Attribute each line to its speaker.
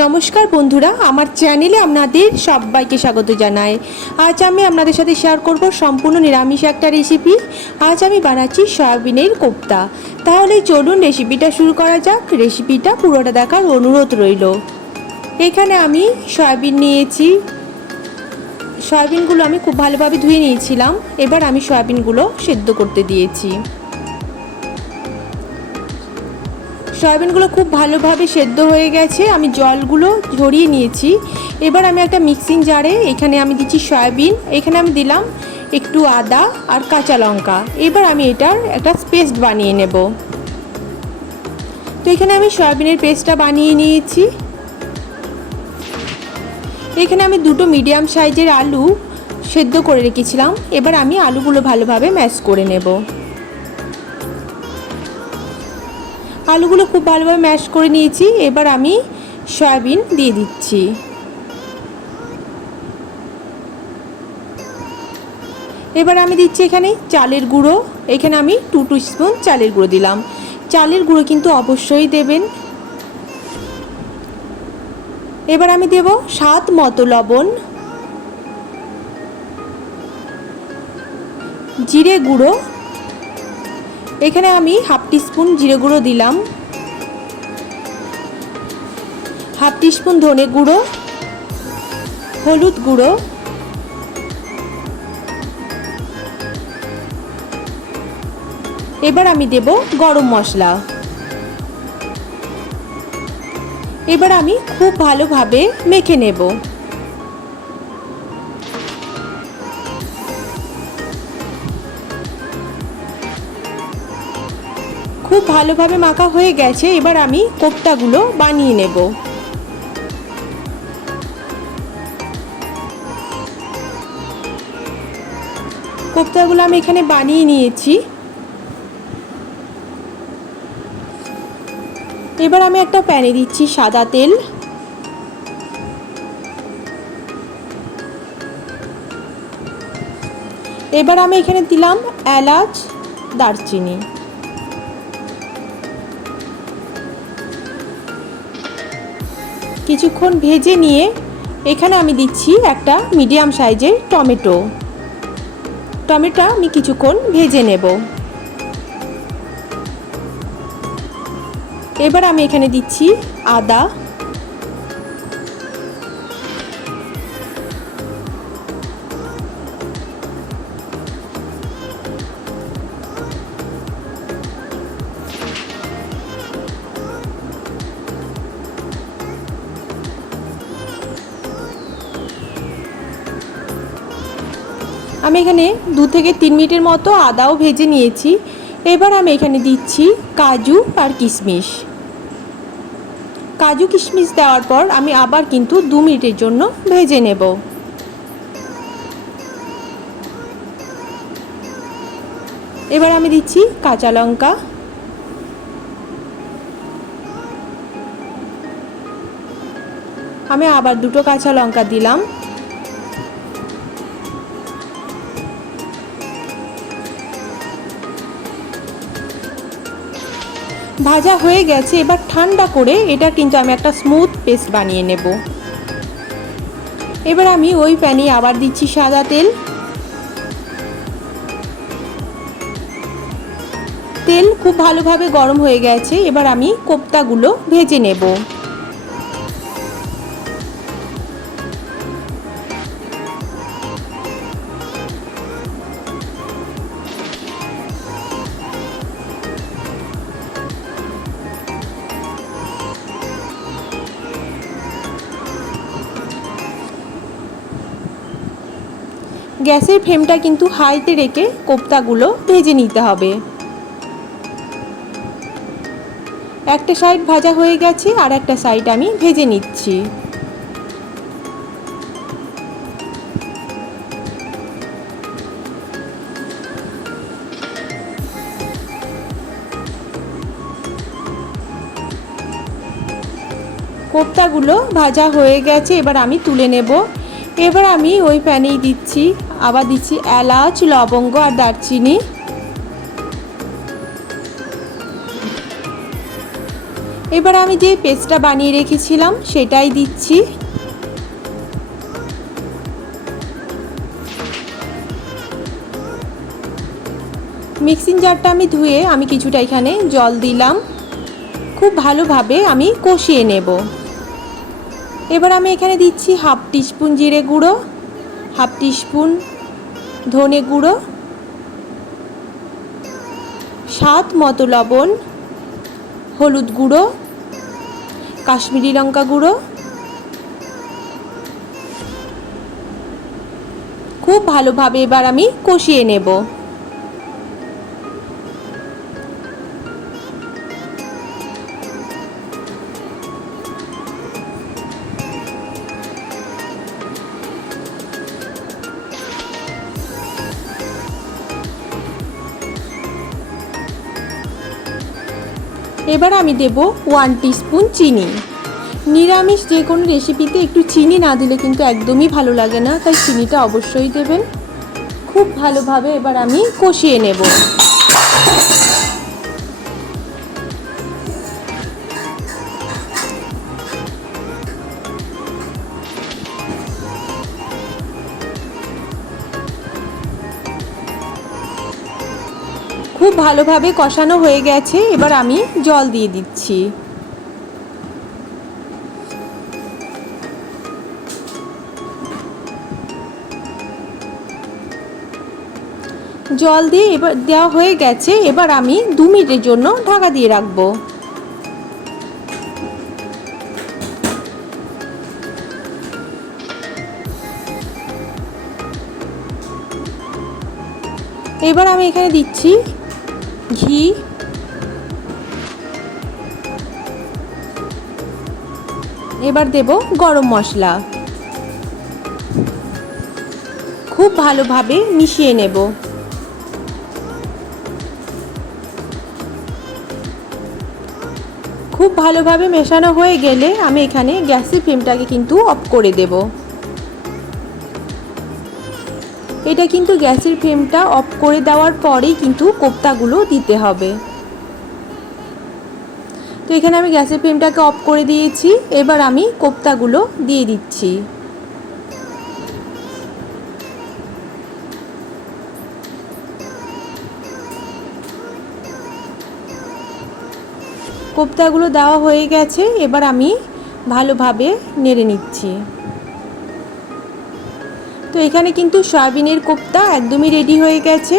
Speaker 1: নমস্কার বন্ধুরা, আমার চ্যানেলে আপনাদের সবাইকে স্বাগত জানাই। আজ আমি আপনাদের সাথে শেয়ার করব সম্পূর্ণ নিরামিষ একটা রেসিপি আজ আমি বানাচ্ছি সয়াবিনের কোপ্তা। তাহলে চলুন রেসিপিটা শুরু করা যাক। রেসিপিটা পুরোটা দেখার অনুরোধ রইল। এখানে আমি সয়াবিন নিয়েছি। সয়াবিনগুলো আমি খুব ভালোভাবে ধুয়ে নিয়েছিলাম। এবার আমি সয়াবিনগুলো সেদ্ধ করতে দিয়েছি। সয়াবিনগুলো খুব ভালোভাবে সেদ্ধ হয়ে গেছে। আমি জলগুলো ঝরিয়ে নিয়েছি। এবার আমি একটা মিক্সিং জারে এখানে আমি দিচ্ছি সয়াবিন। এখানে আমি দিলাম একটু আদা আর কাঁচা লঙ্কা। এবার আমি এটার একটা পেস্ট বানিয়ে নেব। তো এখানে আমি সয়াবিনের পেস্টটা বানিয়ে নিয়েছি। এখানে আমি দুটো মিডিয়াম সাইজের আলু সেদ্ধ করে রেখেছিলাম। এবার আমি আলুগুলো ভালোভাবে ম্যাশ করে নেব। আলুগুলো খুব ভালোভাবে ম্যাশ করে নিয়েছি। এবার আমি সয়াবিন দিয়ে দিচ্ছি। এবার আমি দিচ্ছি এখানে চালের গুঁড়ো। এখানে আমি টু টু স্পুন চালের গুঁড়ো দিলাম। চালের গুঁড়ো কিন্তু অবশ্যই দেবেন। এবার আমি দেব স্বাদ মতো লবণ। জিরে গুঁড়ো। এখানে আমি হাফ টিস্পুন জিরে গুঁড়ো দিলাম। হাফ টিস্পুন ধনে গুঁড়ো, হলুদ গুঁড়ো, এবার আমি দেব গরম মশলা। এবার আমি খুব ভালোভাবে মেখে নেব। খুব ভালোভাবে মাখা হয়ে গেছে, এবার আমি কোপ্তাগুলো বানিয়ে নেব। কোপ্তাগুলো আমি এখানে বানিয়ে নিয়েছি। এবার আমি একটা প্যানে দিচ্ছি সাদা তেল। এবার আমি এখানে দিলাম এলাচ, দারচিনি। কিছুক্ষণ ভেজে নিয়ে এখানে আমি দিচ্ছি একটা মিডিয়াম সাইজের টমেটো। টমেটো আমি কিছুক্ষণ ভেজে নেব। এবার আমি এখানে দিচ্ছি আদা আমি এখানে দু থেকে তিন মিনিটের মতো আদাও ভেজে নিয়েছি। এবার আমি এখানে দিচ্ছি কাজু আর কিশমিশ। কাজু কিশমিশ দেওয়ার পর আমি আবার কিন্তু দু মিনিটের জন্য ভেজে নেব। এবার আমি দিচ্ছি কাঁচা লঙ্কা। আমি আবার দুটো কাঁচা লঙ্কা দিলাম। ভাজা হয়ে গেছে, এবার ঠান্ডা করে এটা কিন্তু আমি একটা স্মুথ পেস্ট বানিয়ে নেব। এবার আমি ওই প্যানে আবার দিচ্ছি সাদা তেল। তেল খুব ভালোভাবে গরম হয়ে গেছে, এবার আমি কোপ্তাগুলো ভেজে নেব। গ্যাসের ফ্লেমটা কিন্তু হাইতে রেখে কোপ্তাগুলো ভেজে নিতে হবে। একটা সাইড ভাজা হয়ে গেছে আর একটা সাইড আমি ভেজে নিচ্ছি। কোপ্তাগুলো ভাজা হয়ে গেছে, এবার আমি তুলে নেব। এবার আমি ওই প্যানেই দিচ্ছি আবার দিচ্ছি এলাচ, লবঙ্গ আর দারচিনি। এবার আমি যে পেস্টটা বানিয়ে রেখেছিলাম, সেটাই দিচ্ছি। মিক্সিং জারটা আমি ধুয়ে আমি কিছুটা এখানে জল দিলাম। খুব ভালোভাবে আমি কষিয়ে নেব। এবার আমি এখানে দিচ্ছি হাফ টিস্পুন জিরে গুঁড়ো, হাফ টিস্পুন ধনে গুঁড়ো, স্বাদ মতো লবণ, হলুদ গুঁড়ো, কাশ্মীরি লঙ্কা গুঁড়ো। খুব ভালোভাবে এবার আমি কষিয়ে নেব। এবার আমি দেব ওয়ান টিস্পুন চিনি। নিরামিষ যে কোনো রেসিপিতে একটু চিনি না দিলে কিন্তু একদমই ভালো লাগে না, তাই চিনিটা অবশ্যই দেবেন। খুব ভালোভাবে এবার আমি কষিয়ে নেব। খুব ভালোভাবে কষানো হয়ে গেছে, এবার আমি জল দিয়ে দিচ্ছি। জল দিয়ে এবার দেওয়া হয়ে গেছে, এবার আমি দু মিনিটের জন্য ঢাকা দিয়ে রাখব। এবার আমি এখানে দিচ্ছি ঘি। এবার দেব গরম মশলা। খুব ভালোভাবে মিশিয়ে নেব। খুব ভালোভাবে মেশানো হয়ে গেলে আমি এখানে গ্যাসের ফ্লেমটাকে কিন্তু অফ করে দেবো। এটা কিন্তু গ্যাসের ফ্লেমটা অফ করে দেওয়ার পরেই কিন্তু কোপ্তাগুলো দিতে হবে। তো এখানে আমি গ্যাসের ফ্লেমটাকে অফ করে দিয়েছি, এবার আমি কোপ্তাগুলো দিয়ে দিচ্ছি। কোপ্তাগুলো দেওয়া হয়ে গেছে, এবার আমি ভালোভাবে নেড়ে নিচ্ছি। তো এখানে কিন্তু সয়াবিনের কোপ্তা একদমই রেডি হয়ে গেছে।